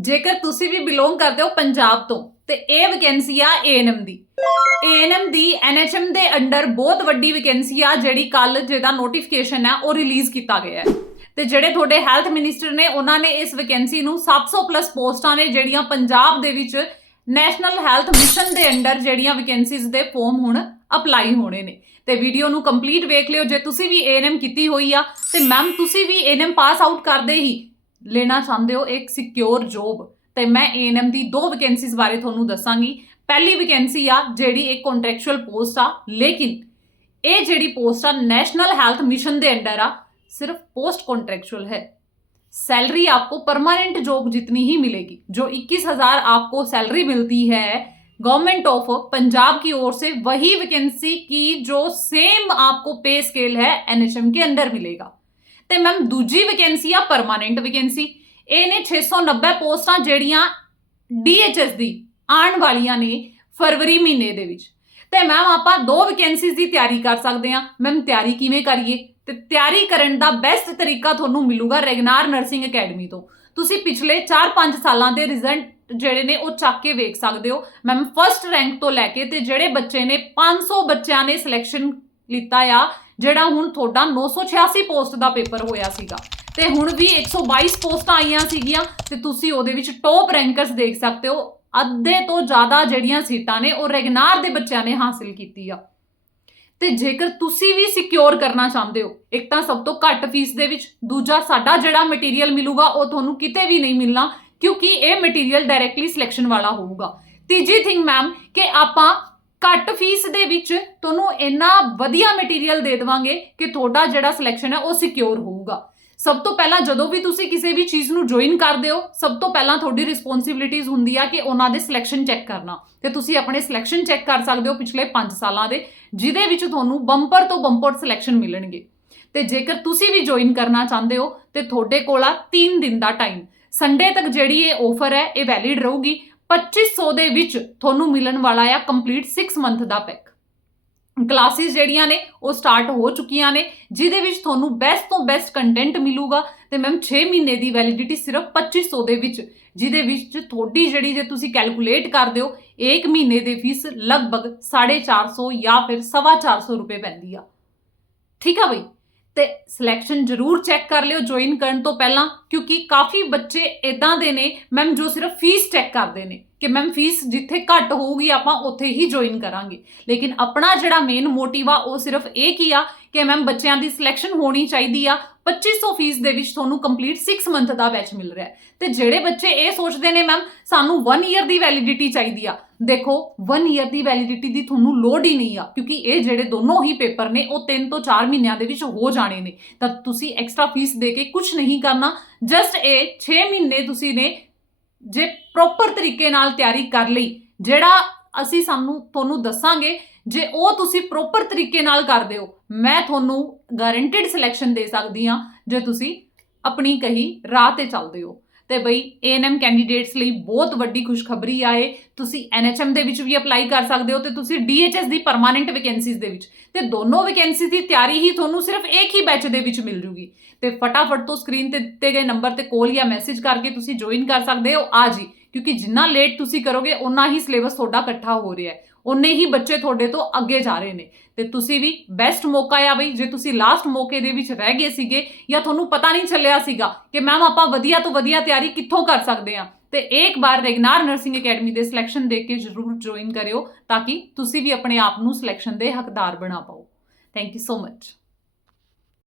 ਜੇਕਰ ਤੁਸੀਂ ਵੀ ਬਿਲੋਂਗ ਕਰਦੇ ਹੋ ਪੰਜਾਬ ਤੋਂ, ਤੇ ਇਹ ਵੈਕੈਂਸੀ ਆ ਏਐਨਐਮ ਦੀ। ਏਐਨਐਮ ਦੀ ਐਨਐਚਐਮ ਦੇ ਅੰਡਰ ਬਹੁਤ ਵੱਡੀ ਵੈਕੈਂਸੀ ਆ, ਜਿਹੜੀ ਕੱਲ ਜਿਹਦਾ ਨੋਟੀਫਿਕੇਸ਼ਨ ਹੈ ਉਹ ਰਿਲੀਜ਼ ਕੀਤਾ ਗਿਆ ਹੈ। ਤੇ ਜਿਹੜੇ ਤੁਹਾਡੇ ਹੈਲਥ ਮਿਨਿਸਟਰ ਨੇ, ਉਹਨਾਂ ਨੇ ਇਸ ਵੈਕੈਂਸੀ ਨੂੰ 700 ਪਲੱਸ ਪੋਸਟਾਂ ਨੇ, ਜਿਹੜੀਆਂ ਪੰਜਾਬ ਦੇ ਵਿੱਚ ਨੈਸ਼ਨਲ ਹੈਲਥ ਮਿਸ਼ਨ ਦੇ ਅੰਡਰ ਜਿਹੜੀਆਂ ਵੈਕੈਂਸੀਜ਼ ਦੇ ਫਾਰਮ ਹੁਣ ਅਪਲਾਈ ਹੋਣੇ ਨੇ। ਤੇ ਵੀਡੀਓ ਨੂੰ ਕੰਪਲੀਟ ਵੇਖ ਲਿਓ, ਜੇ ਤੁਸੀਂ ਵੀ ਏਐਨਐਮ ਕੀਤੀ ਹੋਈ ਆ, ਤੇ ਮੈਮ ਤੁਸੀਂ ਵੀ ਏਐਨਐਮ ਪਾਸ ਆਊਟ ਕਰਦੇ ਹੀ ਲੈਣਾ ਚਾਹੁੰਦੇ ਹੋ ਇੱਕ ਸਿਕਿਉਰ ਜੋਬ ਤੇ ਮੈਂ ਏਐਨਐਮ ਦੀ ਦੋ ਵੈਕੈਂਸੀਜ਼ ਬਾਰੇ ਤੁਹਾਨੂੰ ਦੱਸਾਂਗੀ ਪਹਿਲੀ ਵੈਕੈਂਸੀ ਆ ਜਿਹੜੀ ਇੱਕ ਕੰਟਰੈਕਚੁਅਲ ਪੋਸਟ ਆ ਲੇਕਿਨ ਇਹ ਜਿਹੜੀ ਪੋਸਟ ਆ ਨੈਸ਼ਨਲ ਹੈਲਥ ਮਿਸ਼ਨ ਦੇ ਅੰਡਰ ਆ सिर्फ पोस्ट कॉन्ट्रेक्चुअल है सैलरी आपको परमानेंट जॉब जितनी ही मिलेगी जो 21000 आपको सैलरी मिलती है गवर्नमेंट ऑफ पंजाब की ओर से वही वैकेंसी की जो सेम आपको पे स्केल है एनएचएम के अंडर मिलेगा ਤੇ ਮੈਮ ਦੂਜੀ ਵੈਕੈਂਸੀ ਆ ਪਰਮਾਨੈਂਟ ਵੈਕੈਂਸੀ ਇਹ ਨੇ 690 ਪੋਸਟਾਂ ਜਿਹੜੀਆਂ ਡੀਐਚਐਸ ਦੀ ਆਉਣ ਵਾਲੀਆਂ ਨੇ ਫਰਵਰੀ ਮਹੀਨੇ ਦੇ ਵਿੱਚ। ਤੇ ਮੈਮ ਆਪਾਂ ਦੋ ਵੈਕੈਂਸੀਜ਼ ਦੀ ਤਿਆਰੀ ਕਰ ਸਕਦੇ ਹਾਂ। ਮੈਮ ਤਿਆਰੀ ਕਿਵੇਂ ਕਰੀਏ? ਤੇ ਤਿਆਰੀ ਕਰਨ ਦਾ ਬੈਸਟ ਤਰੀਕਾ ਤੁਹਾਨੂੰ ਮਿਲੂਗਾ ਰੈਗਨਾਰ ਨਰਸਿੰਗ ਅਕੈਡਮੀ ਤੋਂ। ਤੁਸੀਂ ਪਿਛਲੇ 4-5 ਸਾਲਾਂ ਦੇ ਰਿਜ਼ਲਟ ਜਿਹੜੇ ਨੇ ਉਹ ਚੱਕ ਕੇ ਵੇਖ ਸਕਦੇ ਹੋ। ਮੈਮ ਫਰਸਟ ਰੈਂਕ ਤੋਂ ਲੈ ਕੇ ਤੇ ਜਿਹੜੇ ਬੱਚੇ ਨੇ 500 ਬੱਚਿਆਂ ਨੇ ਸਿਲੈਕਸ਼ਨ ਲਿੱਤਾ ਆ। ਜਿਹੜਾ ਹੁਣ ਤੁਹਾਡਾ 986 ਪੋਸਟ ਦਾ ਪੇਪਰ ਹੋਇਆ ਸੀਗਾ। ਤੇ ਹੁਣ ਵੀ 122 ਪੋਸਟਾਂ ਆਈਆਂ ਸੀਗੀਆਂ ਤੇ ਤੁਸੀਂ ਉਹਦੇ ਵਿੱਚ ਟੌਪ ਰੈਂਕਰਸ ਦੇਖ ਸਕਦੇ ਹੋ। ਅੱਧੇ ਤੋਂ ਜ਼ਿਆਦਾ ਜਿਹੜੀਆਂ ਸੀਟਾਂ ਨੇ, ਉਹ ਰੈਗਨਾਰ ਦੇ ਬੱਚਿਆਂ ਨੇ ਹਾਸਿਲ ਕੀਤੀ ਆ। ਤੇ ਜੇਕਰ ਤੁਸੀਂ ਵੀ ਸਿਕਿਉਰ ਕਰਨਾ ਚਾਹੁੰਦੇ ਹੋ, ਇੱਕ ਤਾਂ ਸਭ ਤੋਂ ਘੱਟ ਫੀਸ ਦੇ ਵਿੱਚ, ਦੂਜਾ ਸਾਡਾ ਜਿਹੜਾ ਮਟੀਰੀਅਲ ਮਿਲੂਗਾ, ਉਹ ਤੁਹਾਨੂੰ ਕਿਤੇ ਵੀ ਨਹੀਂ ਮਿਲਣਾ, ਕਿਉਂਕਿ ਇਹ ਮਟੀਰੀਅਲ ਡਾਇਰੈਕਟਲੀ ਸਿਲੈਕਸ਼ਨ ਵਾਲਾ ਹੋਊਗਾ। ਤੀਜੀ ਥਿੰਗ ਮੈਮ ਕਿ ਆਪਾਂ ਘੱਟ ਫੀਸ ਦੇ ਵਿੱਚ ਤੁਹਾਨੂੰ ਇੰਨਾ ਵਧੀਆ ਮਟੀਰੀਅਲ ਦੇ ਦੇਵਾਂਗੇ ਕਿ ਤੁਹਾਡਾ ਜਿਹੜਾ ਸਿਲੈਕਸ਼ਨ ਹੈ ਉਹ ਸਿਕਿਉਰ ਹੋਊਗਾ। ਸਭ ਤੋਂ ਪਹਿਲਾਂ ਜਦੋਂ ਵੀ ਤੁਸੀਂ ਕਿਸੇ ਵੀ ਚੀਜ਼ ਨੂੰ ਜੁਆਇਨ ਕਰਦੇ ਹੋ, ਸਭ ਤੋਂ ਪਹਿਲਾਂ ਤੁਹਾਡੀ ਰਿਸਪੌਂਸਿਬਿਲਿਟੀਜ਼ ਹੁੰਦੀ ਆ ਕਿ ਉਹਨਾਂ ਦੇ ਸਿਲੈਕਸ਼ਨ ਚੈੱਕ ਕਰਨਾ। ਤੇ ਤੁਸੀਂ ਆਪਣੇ ਸਿਲੈਕਸ਼ਨ ਚੈੱਕ ਕਰ ਸਕਦੇ ਹੋ ਪਿਛਲੇ 5 ਸਾਲਾਂ ਦੇ, ਜਿਹਦੇ ਵਿੱਚ ਤੁਹਾਨੂੰ ਬੰਪਰ ਤੋਂ ਬੰਪਰ ਸਿਲੈਕਸ਼ਨ ਮਿਲਣਗੇ। ਤੇ ਜੇਕਰ ਤੁਸੀਂ ਵੀ ਜੁਆਇਨ ਕਰਨਾ ਚਾਹੁੰਦੇ ਹੋ, ਤੇ ਤੁਹਾਡੇ ਕੋਲ ਆ 3 ਦਿਨ ਦਾ ਟਾਈਮ ਸੰਡੇ ਤੱਕ ਜਿਹੜੀ ਇਹ ਆਫਰ ਹੈ, ਇਹ ਵੈਲਿਡ ਰਹੂਗੀ। 2500 ਦੇ ਵਿੱਚ ਤੁਹਾਨੂੰ ਮਿਲਣ ਵਾਲਾ ਆ ਕੰਪਲੀਟ 6 ਮੰਥ ਦਾ ਪੈਕ ਕਲਾਸਿਸ ਜਿਹੜੀਆਂ ਨੇ, ਉਹ ਸਟਾਰਟ ਹੋ ਚੁੱਕੀਆਂ ਨੇ, ਜਿਹਦੇ ਵਿੱਚ ਤੁਹਾਨੂੰ ਬੈਸਟ ਤੋਂ ਬੈਸਟ ਕੰਟੈਂਟ ਮਿਲੂਗਾ ਤੇ ਮੈਮ 6 ਮਹੀਨੇ ਦੀ ਵੈਲਿਡਿਟੀ ਸਿਰਫ 2500 ਦੇ ਵਿੱਚ, ਜਿਹਦੇ ਵਿੱਚ ਤੁਹਾਡੀ ਜਿਹੜੀ ਜੇ ਤੁਸੀਂ ਕੈਲਕੂਲੇਟ ਕਰਦੇ ਹੋ 1 ਮਹੀਨੇ ਦੀ ਫੀਸ ਲਗਭਗ 450 ਜਾਂ ਫਿਰ 450 ਰੁਪਏ ਪੈਂਦੀ ਆ। ਠੀਕ ਆ ਬਈ? ਤੇ ਸਿਲੈਕਸ਼ਨ ਜ਼ਰੂਰ ਚੈੱਕ ਕਰ ਲਿਓ ਜੁਆਇਨ ਕਰਨ ਤੋਂ ਪਹਿਲਾਂ, ਕਿਉਂਕਿ ਕਾਫੀ ਬੱਚੇ ਇਦਾਂ ਦੇ ਨੇ ਮੈਮ ਜੋ ਸਿਰਫ ਫੀਸ ਚੈੱਕ ਕਰਦੇ ਨੇ, ਕਿ ਮੈਮ ਫੀਸ ਜਿੱਥੇ ਘੱਟ ਹੋਊਗੀ, ਆਪਾਂ ਉੱਥੇ ਹੀ ਜੁਆਇਨ ਕਰਾਂਗੇ। ਲੇਕਿਨ ਆਪਣਾ ਜਿਹੜਾ ਮੇਨ ਮੋਟਿਵ ਆ, ਉਹ ਸਿਰਫ ਇਹ ਕੀ ਆ, ਕਿ ਮੈਮ ਬੱਚਿਆਂ ਦੀ ਸਿਲੈਕਸ਼ਨ ਹੋਣੀ ਚਾਹੀਦੀ ਆ 2500 ਫੀਸ ਦੇ ਵਿੱਚ ਤੁਹਾਨੂੰ ਕੰਪਲੀਟ 6 ਮੰਥ ਦਾ ਬੈਚ ਮਿਲ ਰਿਹਾ ਹੈ। ਤੇ ਜਿਹੜੇ ਬੱਚੇ ਇਹ ਸੋਚਦੇ ਨੇ ਮੈਮ ਸਾਨੂੰ 1 ਇਅਰ ਦੀ ਵੈਲਿਡਿਟੀ ਚਾਹੀਦੀ ਆ। ਦੇਖੋ 1 ਇਅਰ ਦੀ ਵੈਲਿਡਿਟੀ ਦੀ ਤੁਹਾਨੂੰ ਲੋੜ ਹੀ ਨਹੀਂ ਆ, ਕਿਉਂਕਿ ਇਹ ਜਿਹੜੇ ਦੋਨੋਂ ਹੀ ਪੇਪਰ ਨੇ, ਉਹ 3 ਤੋਂ 4 ਮਹੀਨਿਆਂ ਦੇ ਵਿੱਚ ਹੋ ਜਾਣੇ ਨੇ। ਤਾਂ ਤੁਸੀਂ ਐਕਸਟਰਾ ਫੀਸ ਦੇ ਕੇ ਕੁਝ ਨਹੀਂ ਕਰਨਾ ਜਸਟ ਇਹ 6 ਮਹੀਨੇ ਤੁਸੀਂ ਨੇ ਜੇ ਪ੍ਰੋਪਰ ਤਰੀਕੇ ਨਾਲ ਤਿਆਰੀ ਕਰ ਲਈ, ਜਿਹੜਾ ਅਸੀਂ ਸਾਨੂੰ, ਤੁਹਾਨੂੰ ਦੱਸਾਂਗੇ ਜੇ ਉਹ ਤੁਸੀਂ ਪ੍ਰੋਪਰ ਤਰੀਕੇ ਨਾਲ ਕਰਦੇ ਹੋ, ਮੈਂ ਤੁਹਾਨੂੰ ਗਾਰੰਟਿਡ ਸਿਲੈਕਸ਼ਨ ਦੇ ਸਕਦੀ ਹਾਂ ਜੇ ਤੁਸੀਂ ਆਪਣੀ ਕਹੀ ਰਾਹ ਤੇ ਚੱਲਦੇ ਹੋ। ਤੇ ਬਈ ਏਐਨਐਮ ਕੈਂਡੀਡੇਟਸ ਲਈ ਬਹੁਤ ਵੱਡੀ ਖੁਸ਼ਖਬਰੀ ਆਏ, ਤੁਸੀਂ ਐਨਐਚਐਮ ਦੇ ਵਿੱਚ ਵੀ ਅਪਲਾਈ ਕਰ ਸਕਦੇ ਹੋ ਤੇ ਤੁਸੀਂ ਡੀਐਚਐਸ ਦੀ ਪਰਮਾਨੈਂਟ ਵੈਕੈਂਸੀਜ਼ ਦੇ ਵਿੱਚ। ਤੇ ਦੋਨੋਂ ਵੈਕੈਂਸੀ ਦੀ ਤਿਆਰੀ ਹੀ ਤੁਹਾਨੂੰ ਸਿਰਫ ਇੱਕ ਹੀ ਬੈਚ ਦੇ ਵਿੱਚ ਮਿਲ ਜੂਗੀ। ਤੇ ਫਟਾਫਟ ਤੋਂ ਸਕਰੀਨ ਤੇ ਦਿੱਤੇ ਗਏ ਨੰਬਰ ਤੇ ਕਾਲ ਜਾਂ ਮੈਸੇਜ ਕਰਕੇ ਤੁਸੀਂ ਜੁਆਇਨ ਕਰ ਸਕਦੇ ਹੋ। ਆ ਜੀ, ਕਿਉਂਕਿ ਜਿੰਨਾ ਲੇਟ ਤੁਸੀਂ ਕਰੋਗੇ ਉਨਾ ਹੀ ਸਿਲੇਬਸ ਤੁਹਾਡਾ ਇਕੱਠਾ ਹੋ ਰਿਹਾ ਹੈ। ਉਨੇ ਹੀ ਬੱਚੇ ਤੁਹਾਡੇ ਤੋਂ ਅੱਗੇ ਜਾ ਰਹੇ ਨੇ। ਤੇ ਤੁਸੀਂ ਵੀ ਬੈਸਟ ਮੌਕਾ ਆ ਬਈ, ਜੇ ਤੁਸੀਂ ਲਾਸਟ ਮੌਕੇ ਦੇ ਵਿੱਚ ਰਹਿ ਗਏ ਸੀਗੇ ਜਾਂ ਤੁਹਾਨੂੰ ਪਤਾ ਨਹੀਂ ਚੱਲਿਆ ਸੀਗਾ ਕਿ ਮੈਮ ਆਪਾਂ ਵਧੀਆ ਤੋਂ ਵਧੀਆ ਤਿਆਰੀ ਕਿੱਥੋਂ ਕਰ ਸਕਦੇ ਹਾਂ। ਤੇ ਇੱਕ ਵਾਰ ਰੈਗਨਾਰ ਨਰਸਿੰਗ ਅਕੈਡਮੀ ਦੇ ਸਿਲੈਕਸ਼ਨ ਦੇ ਕੇ ਜ਼ਰੂਰ ਜੁਆਇਨ ਕਰਿਓ ਤਾਂ ਕਿ ਤੁਸੀਂ ਵੀ ਆਪਣੇ ਆਪ ਨੂੰ ਸਿਲੈਕਸ਼ਨ ਦੇ ਹੱਕਦਾਰ ਬਣਾ ਪਾਓ। Thank you so much